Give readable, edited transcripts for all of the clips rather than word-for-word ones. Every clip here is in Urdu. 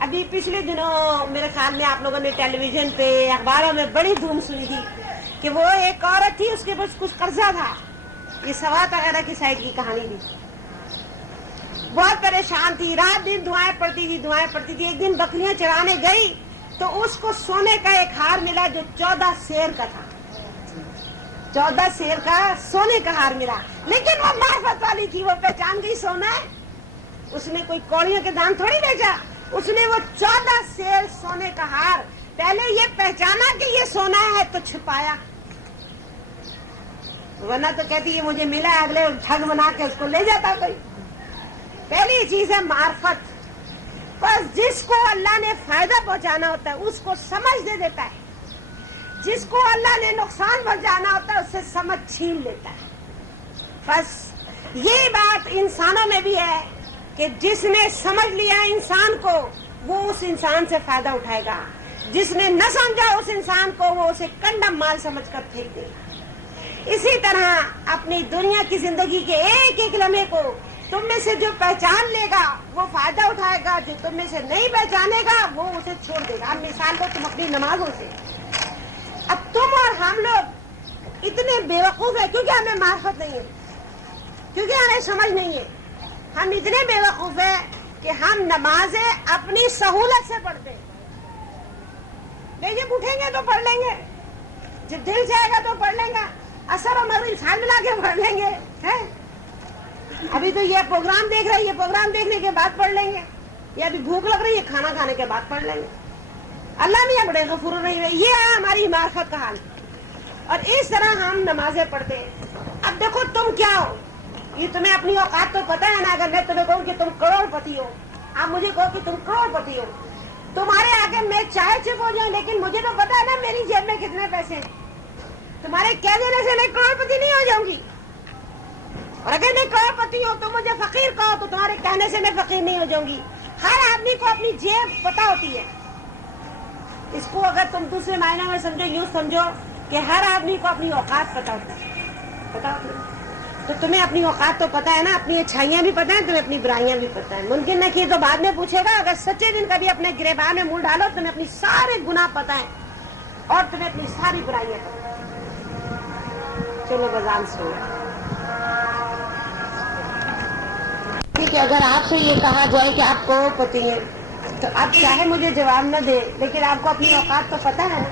ابھی پچھلے دنوں میرے خیال میں آپ لوگوں نے ٹیلی ویژن پہ اخباروں میں بڑی دھوم سنی تھی کہ وہ ایک عورت تھی، اس کے پاس کچھ قرضہ تھا، یہ سوات وغیرہ کی سائڈ کی کہانی تھی، بہت پریشان تھی، رات دن دعائیں پڑتی تھی. ایک دن بکریاں چرانے گئی تو اس کو سونے کا ایک ہار ملا جو 14 سیر کا تھا، 14 سیر کا سونے کا ہار ملا. لیکن وہ معرفت والی تھی، وہ پہچان گئی سونا ہے. اس نے کوئی کوڑیوں کے دام تھوڑی بیچا، اس نے وہ 14 سیر سونے کا ہار پہلے یہ پہچانا کہ یہ سونا ہے تو چھپایا، ورنہ تو کہتی ہے مجھے ملا، اگلے ٹھگ بنا کے اس کو لے جاتا کوئی. پہلی چیز ہے معرفت. بس جس کو اللہ نے فائدہ پہنچانا ہوتا ہے اس کو سمجھ دے دیتا ہے، جس کو اللہ نے نقصان پہنچانا ہوتا ہے اس سے سمجھ چھین لیتا ہے. بس یہ بات انسانوں میں بھی ہے کہ جس نے سمجھ لیا انسان کو وہ اس انسان سے فائدہ اٹھائے گا، جس نے نہ سمجھا اس انسان کو وہ اسے کنڈم مال سمجھ کر پھینک دے گا. اسی طرح اپنی دنیا کی زندگی کے ایک ایک لمحے کو تم میں سے جو پہچان لے گا وہ فائدہ اٹھائے گا، جو تم میں سے نہیں پہچانے گا وہ اسے چھوڑ دے گا. اب مثال کو تم اپنی نمازوں سے، اب تم اور ہم لوگ اتنے بیوقوف ہیں کیونکہ ہمیں معرفت نہیں ہے، کیونکہ ہمیں سمجھ نہیں ہے. ہم اتنے بیوقوف ہیں کہ ہم نمازیں اپنی سہولت سے پڑھتے ہیں. جب اٹھیں گے تو پڑھ لیں گے، جب دل جائے گا تو پڑھ لیں گے، اثر و مغرب ساتھ ملا کے پڑھ لیں گے. ابھی تو یہ پروگرام دیکھ رہے ہیں، یہ پروگرام دیکھنے کے بعد پڑھ لیں گے، یا ابھی بھوک لگ رہی ہے کھانا کھانے کے بعد پڑھ لیں گے. اللہ میاں بڑے غفور الرحیم ہے. یہ ہے ہماری معرفت کا حال، اور اس طرح ہم نمازیں پڑھتے ہیں. اب دیکھو تم کیا ہو، یہ تمہیں اپنی اوقات تو پتہ ہے نا. اگر میں تمہیں کہوں کہ تم کروڑ پتی ہو، آپ مجھے کہو کہ تم کروڑ پتی ہو، تمہارے آگے میں چاہے چپ ہو جاؤں لیکن مجھے تو پتا ہے نا میری جیب میں کتنے پیسے ہیں. تمہارے کہہ دینے سے میں کروڑ پتی نہیں ہو جاؤں گی، اور اگر میں کروڑ پتی ہوں تو مجھے فقیر کہو تو تمہارے کہنے سے میں فقیر نہیں ہو جاؤں گی. ہر آدمی کو اپنی جیب پتا ہوتی ہے. اس کو اگر تم دوسرے معنی میں سمجھو، یوں سمجھو کہ ہر آدمی کو اپنی اوقات پتا ہوتا ہے، پتا ہوتی ہے. تو تمہیں اپنی اوقات تو پتا ہے نا، اپنی اچھائیاں بھی پتا ہیں، تمہیں اپنی برائیاں بھی پتا ہے. ممکن ہے کہ تو بعد میں پوچھے گا. اگر سچے دن کبھی اپنے گریبان میں منہ ڈالو تمہیں اپنی سارے گناہ پتا ہے اور تمہیں اپنی ساری برائیاں پتا ہے. چلو بزان سو کہ اگر آپ سے یہ کہا جائے کہ آپ کروڑ پتی ہیں تو آپ چاہے مجھے جواب نہ دے لیکن آپ کو اپنی اوقات تو پتا ہے نا.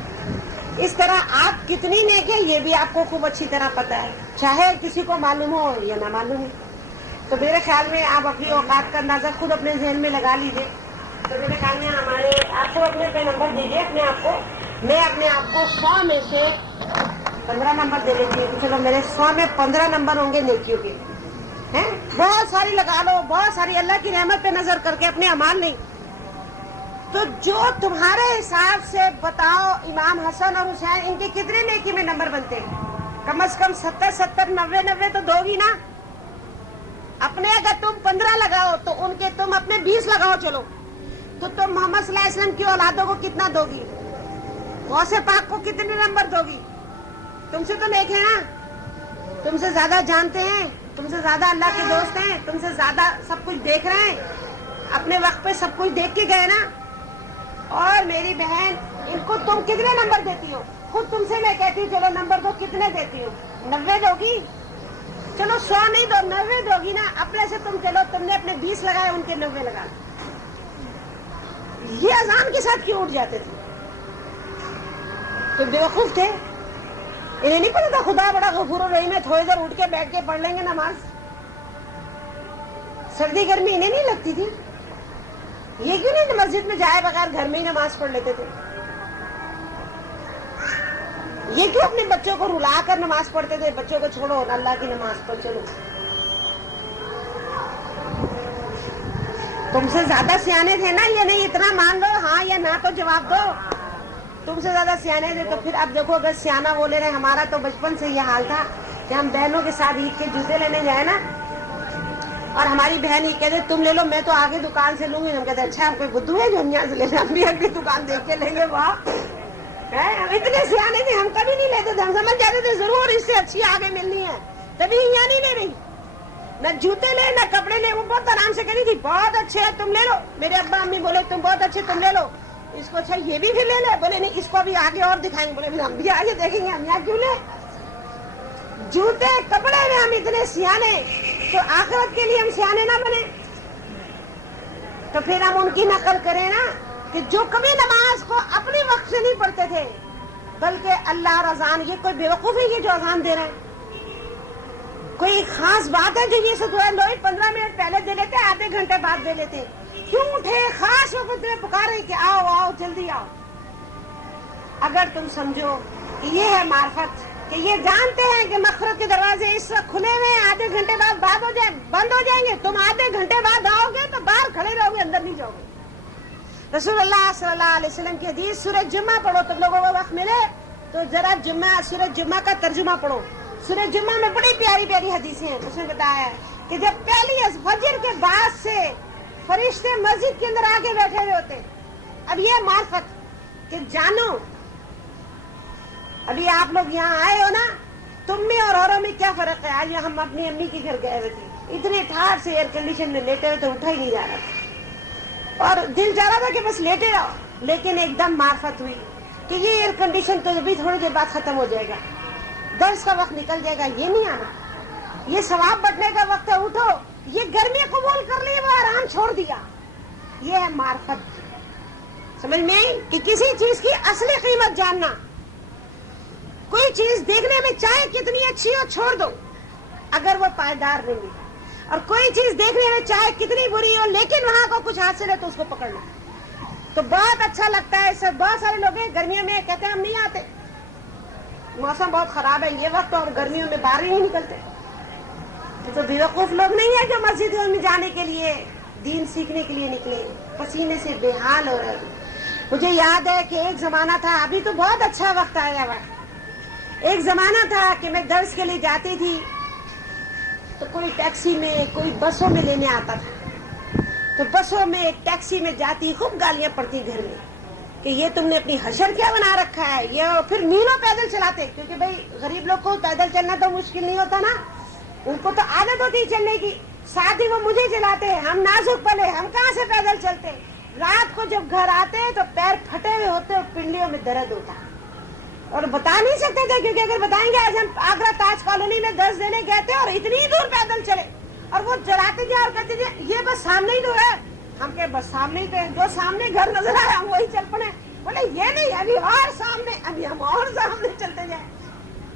اس طرح آپ کتنی نیک ہیں یہ بھی آپ کو خوب اچھی طرح پتا ہے، چاہے کسی کو معلوم ہو یا نہ معلوم ہو. تو میرے خیال میں آپ اپنی اوقات کا اندازہ خود اپنے ذہن میں لگا لیجیے. تو میرے خیال میں ہمارے آپ کو اپنے پہ نمبر دیجیے اپنے آپ کو. میں اپنے آپ کو 100 میں سے 15 نمبر دے لیتی ہوں. چلو میرے 100 میں 15 نمبر ہوں گے نیکیوں کے. بہت ساری لگا لو، بہت ساری، اللہ کی رحمت پہ نظر کر کے، اپنے اعمال نہیں. تو جو تمہارے حساب سے بتاؤ امام حسن اور حسین ان کے کتنے نیکی میں نمبر بنتے ہیں؟ کم از کم 70 90 تو دو گی نا. اپنے اگر تم 15 لگاؤ تو ان کے تم اپنے 20 لگاؤ. چلو تو تم محمد صلی اللہ علیہ وسلم کی اولادوں کو کتنا دو گی؟ غوث پاک کو کتنے نمبر دو گی؟ تم سے تو نیک ہیں نا، تم سے زیادہ جانتے ہیں، تم سے زیادہ اللہ کے دوست ہیں، تم سے زیادہ سب کچھ دیکھ رہے ہیں، اپنے وقت پہ سب کچھ دیکھ کے گئے نا. اور میری بہن ان کو تم کتنے نمبر دیتی ہو؟ خود تم سے میں کہتی ہوں چلو نمبر دو، کتنے دیتی ہو؟ 90 دو گی؟ چلو 100 نہیں دو، 90 دو گی نا. اپنے سے تم چلو، تم نے اپنے 20 لگائے، ان کے 90 لگا. یہ اذان کے ساتھ کیوں اٹھ جاتے تھے؟ تو بیوقوف تھے، انہیں نہیں پتا تھا خدا بڑا غفور الرحیم ہے، تھوڑی دیر اٹھ کے بیٹھ کے پڑھ لیں گے نماز. سردی گرمی انہیں نہیں لگتی تھی. یہ کیوں نہیں مسجد میں جائے بغیر گھر میں ہی نماز پڑھ لیتے تھے؟ یہ کیوں اپنے بچوں کو رلا کر نماز پڑھتے تھے؟ بچوں کو چھوڑو، اللہ کی نماز پڑھ. چلو تم سے زیادہ سیانے تھے نا، یہ نہیں اتنا مان لو ہاں یا نہ تو جواب دو. تم سے زیادہ سیانے تھے تو پھر اب دیکھو اگر سیانہ وہ لے رہے. ہمارا تو بچپن سے یہ حال تھا کہ ہم بہنوں کے ساتھ عید کے جوتے لینے جائیں نا، اور ہماری بہن یہ کہتے تم لے لو، میں تو آگے دکان سے لوں گی. ہم کہتے اچھا ہم کوئی بدھو ہے جو ہم یہاں سے لے لیں، ہم بھی اگلی دکان دیکھ کے لیں گے. وہاں ہم اتنے سیانے تھے، ہم کبھی نہیں لیتے تھے. ہم سمجھ جاتے تھے ضرور اس سے اچھی آگے ملنی ہے، کبھی یہاں نہیں لے رہی. نہ جوتے لے نہ کپڑے لے. وہ بہت آرام سے کہتی تھی بہت اچھے ہیں تم لے لو. میرے ابا امی بولے تم بہت اچھے تم لے لو. اس کو اچھا یہ بھی پھر لے لے. بولے نہیں اس کو بھی آگے اور دکھائیں گے. بولے ہم بھی آگے دیکھیں گے, ہم یہاں کیوں لے. جوتے کپڑے میں ہم اتنے سیانے, تو آخرت کے لیے ہم سیانے نہ بنے. تو پھر ہم ان کی نقل کریں نا کہ جو کبھی نماز کو اپنے وقت سے نہیں پڑھتے تھے بلکہ اللہ اور اذان, یہ کوئی بیوقوف ہے یہ جو اذان دے رہے ہیں؟ کوئی خاص بات ہے جو یہ سب 15 منٹ پہلے دے لیتے, آدھے گھنٹے بعد دے لیتے؟ کیوں اٹھے خاص وقت میں پکارے کہ آؤ آؤ جلدی آؤ؟ اگر تم سمجھو کہ یہ ہے معرفت کہ یہ جانتے ہیں کہ مغفرت کے دروازے اس وقت کھلے ہوئے ہیں, آدھے گھنٹے بعد بند ہو جائیں گے, تم آدھے گھنٹے بعد آؤ گے تو باہر کھڑے رہو گے, اندر نہیں جاؤ گے. رسول اللہ صلی اللہ علیہ وسلم کی حدیث, سورۃ جمعہ پڑھو. تم لوگوں کو وقت ملے تو ذرا سورۃ جمعہ کا ترجمہ پڑھو. سورۃ جمعہ میں بڑی پیاری پیاری حدیثیں ہیں. اس نے بتایا ہے کہ جب پہلی فجر کے بعد سے فرشتے مسجد کے اندر آگے بیٹھے ہوئے ہوتے. اب یہ معرفت کہ جانو, ابھی آپ لوگ یہاں آئے ہو نا, تم میں اور اوروں میں کیا فرق ہے؟ آج ہم اپنی امی کے گھر گئے ہوئے تھے, اتنے ٹھار سے ایئر کنڈیشن میں لیٹے ہوئے تو اٹھا ہی نہیں جا رہا تھا, اور دل چاہ رہا تھا کہ بس لیٹے رہو. لیکن ایک دم معرفت ہوئی کہ یہ ایئر کنڈیشن تو ابھی تھوڑی دیر بعد ختم ہو جائے گا, درس کا وقت نکل جائے گا, یہ نہیں آنا, یہ ثواب بٹنے کا وقت ہے, اٹھو. یہ گرمی قبول کر لی, وہ آرام چھوڑ دیا. یہ ہے معرفت. سمجھ میں آئی کہ کسی چیز کی اصلی قیمت جاننا. کوئی چیز دیکھنے میں چاہے کتنی اچھی ہو چھوڑ دو اگر وہ پائیدار نہیں ہے, اور کوئی چیز دیکھنے میں چاہے کتنی بری ہو لیکن وہاں کو کچھ حاصل ہے تو اس کو پکڑنا. تو بہت اچھا لگتا ہے. سب بہت سارے لوگ ہیں گرمیوں میں کہتے ہیں ہم نہیں آتے, موسم بہت خراب ہے یہ وقت, اور گرمیوں میں باہر ہی نہیں نکلتے. تو بیوقوف لوگ نہیں ہیں جو مسجدوں میں جانے کے لیے, دین سیکھنے کے لیے نکلے, پسینے سے بے حال ہو رہے. مجھے یاد ہے کہ ایک زمانہ تھا, ابھی تو بہت اچھا وقت آیا ہوا, ایک زمانہ تھا کہ میں درس کے لیے جاتی تھی تو کوئی ٹیکسی میں کوئی بسوں میں لینے آتا تھا, تو بسوں میں ٹیکسی میں جاتی خوب گالیاں پڑتی گھر میں کہ یہ تم نے اپنی حشر کیا بنا رکھا ہے. یہ پھر میلوں پیدل چلاتے, کیونکہ بھائی غریب لوگ کو پیدل چلنا تو مشکل نہیں ہوتا نا, ان کو تو عادت ہوتی چلنے کی. ساتھ ہی وہ مجھے چلاتے, ہم نازک پلے, ہم کہاں سے پیدل چلتے. رات کو جب گھر آتے تو پیر پھٹے ہوئے ہوتے اور پنڈلیوں میں درد ہوتا, اور بتا نہیں سکتے تھے کیونکہ اگر بتائیں گے آج ہم آگرہ تاج کالونی میں درس دینے گئے تھے اور اتنی دور پیدل چلے, اور وہ چلاتے تھے اور کہتے تھے یہ بس سامنے ہی تو ہے. ہم کہ بس سامنے ہی تو ہے, جو سامنے گھر نظر آیا ہم وہی چل پڑے. بولے یہ نہیں, ابھی اور سامنے, ابھی ہم اور سامنے چلتے جائیں.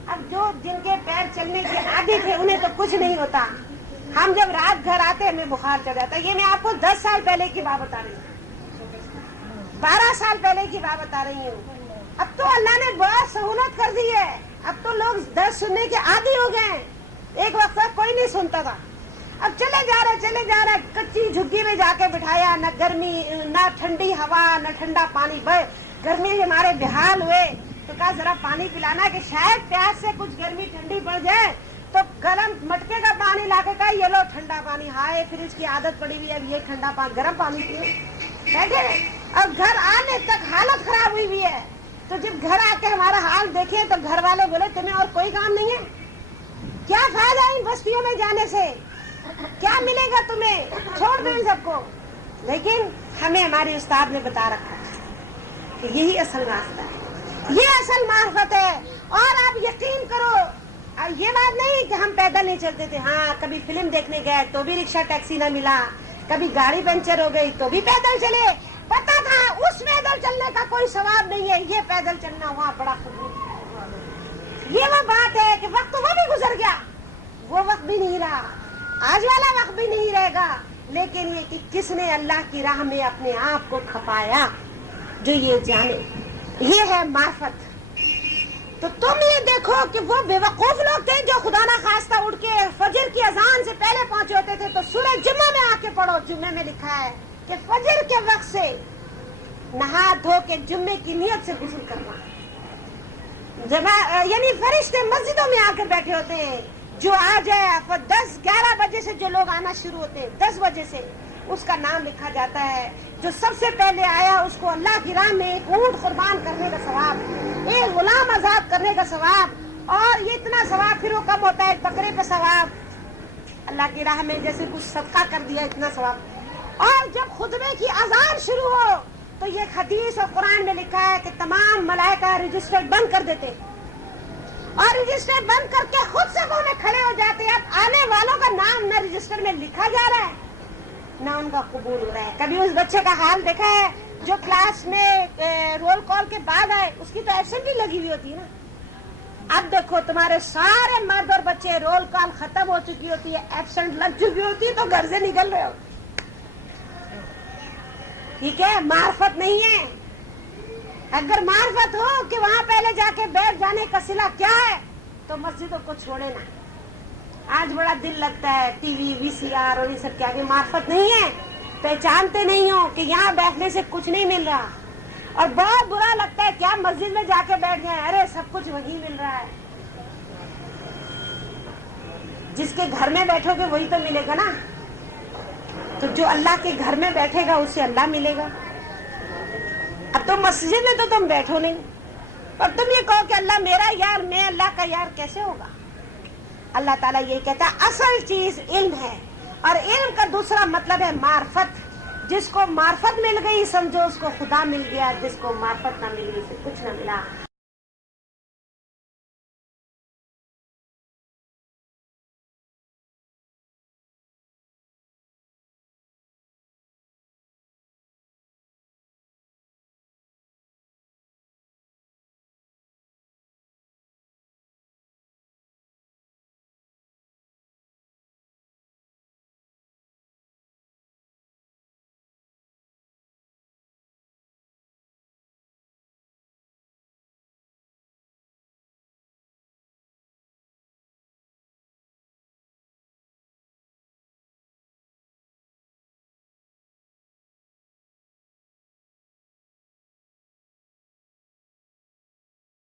اب جو جن کے پیر چلنے کے عادی تھے انہیں تو کچھ نہیں ہوتا. ہم جب رات گھر آتے ہمیں بخار چڑھ جاتا. یہ میں آپ کو 10 سال پہلے کی بات بتا رہی ہوں, 12 سال پہلے کی بات بتا رہی ہوں. اب تو اللہ نے بہت سہولت کر دی ہے, اب تو لوگ درس سننے کے عادی ہو گئے ہیں. ایک وقت تک کوئی نہیں سنتا تھا, اب چلے جا رہے کچی جھگی میں جا کے بٹھایا, نہ گرمی نہ ٹھنڈی ہوا نہ ٹھنڈا پانی. گرمی سے ہمارے بحال ہوئے تو کہا ذرا پانی پلانا کہ شاید پیاس سے کچھ گرمی ٹھنڈی پڑ جائے. تو گرم مٹکے کا پانی لا کے کہا یہ لو ٹھنڈا پانی. ہائے پھر اس کی عادت پڑی ہوئی, اب یہ ٹھنڈا پانی گرم پانی پیے بیٹھے. اب گھر آنے تک حالت خراب ہوئی ہوئی ہے. تو جب گھر آ کے ہمارا حال دیکھے تو گھر والے بولے تمہیں اور کوئی کام نہیں ہے, کیا فائدہ ان بستیوں میں جانے سے, کیا ملے گا تمہیں, چھوڑ دو ان سب کو. لیکن ہمیں ہمارے استاد نے بتا رکھا کہ یہی اصل راستہ ہے, یہ اصل معرفت ہے. اور آپ یقین کرو, یہ بات نہیں کہ ہم پیدل نہیں چلتے تھے. ہاں کبھی فلم دیکھنے گئے تو بھی رکشہ ٹیکسی نہ ملا, کبھی گاڑی پنچر ہو گئی تو بھی پیدل چلے. پتا تھا اس پیدل چلنے کا کوئی ثواب نہیں ہے, یہ پیدل چلنا وہاں بڑا خطرہ. یہ وہ بات ہے کہ وقت وہ بھی گزر گیا, وہ وقت بھی نہیں رہا, آج والا وقت بھی نہیں رہے گا. لیکن یہ کہ کس نے اللہ کی راہ میں اپنے آپ کو کھپایا, جو یہ جانے, یہ ہے معرفت. تو تم یہ دیکھو کہ وہ بے وقوف لوگ تھے جو خدا نہ خواستہ اٹھ کے فجر کی اذان سے پہلے پہنچے ہوتے تھے. تو سورہ جمعہ میں آ کے پڑھو, جمعے میں لکھا ہے کہ فجر کے وقت سے نہا دھو کے جمعے کی نیت سے غسل کرنا. یعنی فرشتے مسجدوں میں آ کر بیٹھے ہوتے ہیں. جو آ جائے 10-11 بجے سے جو لوگ آنا شروع ہوتے ہیں, 10 بجے سے اس کا نام لکھا جاتا ہے. جو سب سے پہلے آیا اس کو اللہ کی راہ میں ایک اونٹ قربان کرنے کا ثواب, ایک غلام آزاد کرنے کا ثواب, اور یہ اتنا ثواب پھر وہ کم ہوتا ہے, ایک بکرے پہ ثواب. اللہ کی راہ میں جیسے کچھ صدقہ کر دیا اتنا ثواب۔ اور جب خطبے کی اذان شروع ہو تو یہ حدیث اور قرآن میں لکھا ہے کہ تمام ملائکہ رجسٹر بند کر دیتے اور رجسٹر بند کر کے خود سے میں کھڑے ہو جاتے۔ اب آنے والوں کا نام نہ رجسٹر میں لکھا جا رہا ہے نہ ان کا قبول ہو رہا ہے۔ کبھی اس بچے کا حال دیکھا ہے جو کلاس میں رول کال کے بعد آئے، اس کی تو ایبسنٹ ہی لگی ہوئی ہوتی ہے نا۔ اب دیکھو تمہارے سارے مرد اور بچے رول کال ختم ہو چکی ہوتی ہے، ایبسنٹ لگ چکی ہوتی ہے تو گھر سے نکل رہے ہو۔ ٹھیک ہے، معرفت نہیں ہے۔ اگر معرفت ہو کہ وہاں پہلے جا کے بیٹھ جانے کا صلہ کیا ہے تو مسجدوں کو چھوڑے نا۔ آج بڑا دل لگتا ہے ٹی وی وی سی آر اور یہ سب کے آگے، معرفت نہیں ہے، پہچانتے نہیں ہو کہ یہاں بیٹھنے سے کچھ نہیں مل رہا، اور بہت برا لگتا ہے کیا مسجد میں جا کے بیٹھ جائیں، ارے سب کچھ وہی مل رہا ہے۔ جس کے گھر میں بیٹھو گے وہی تو ملے گا نا، تو جو اللہ کے گھر میں بیٹھے گا اسے اللہ ملے گا۔ اب تو مسجد میں تو تم بیٹھو نہیں اور تم یہ کہو کہ اللہ میرا یار، میں اللہ کا یار، کیسے ہوگا؟ اللہ تعالیٰ یہ کہتا ہے اصل چیز علم ہے، اور علم کا دوسرا مطلب ہے معرفت۔ جس کو معرفت مل گئی سمجھو اس کو خدا مل گیا، جس کو معرفت نہ ملی اسے کچھ نہ ملا۔